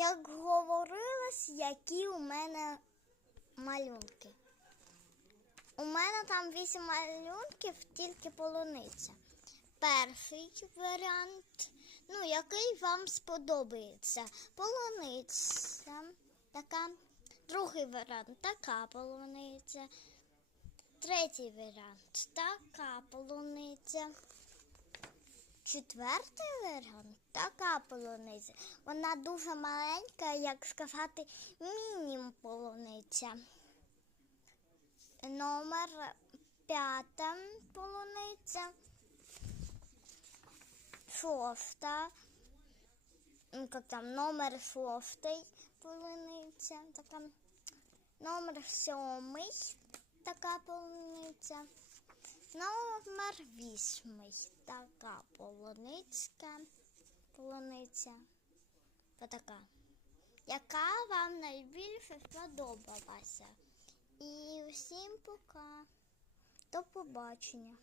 як говорилось, які у мене малюнки. У мене там вісім малюнків, тільки полуниця. Перший варіант, ну, який вам сподобається. Полуниця. Така. Другий варіант така полуниця. Третій варіант така полуниця. Четвертий варіант така полуниця. Вона дуже маленька, як сказати, міні-полуниця. Номер п'ята полуниця. Шоста. Ну, как там, номер шостий полуниця. Така. Номер сьомий така полуниця. Номер вісьмий така полуницька полуниця. Отака. Яка вам найбільше сподобалася? І всім пока. До побачення.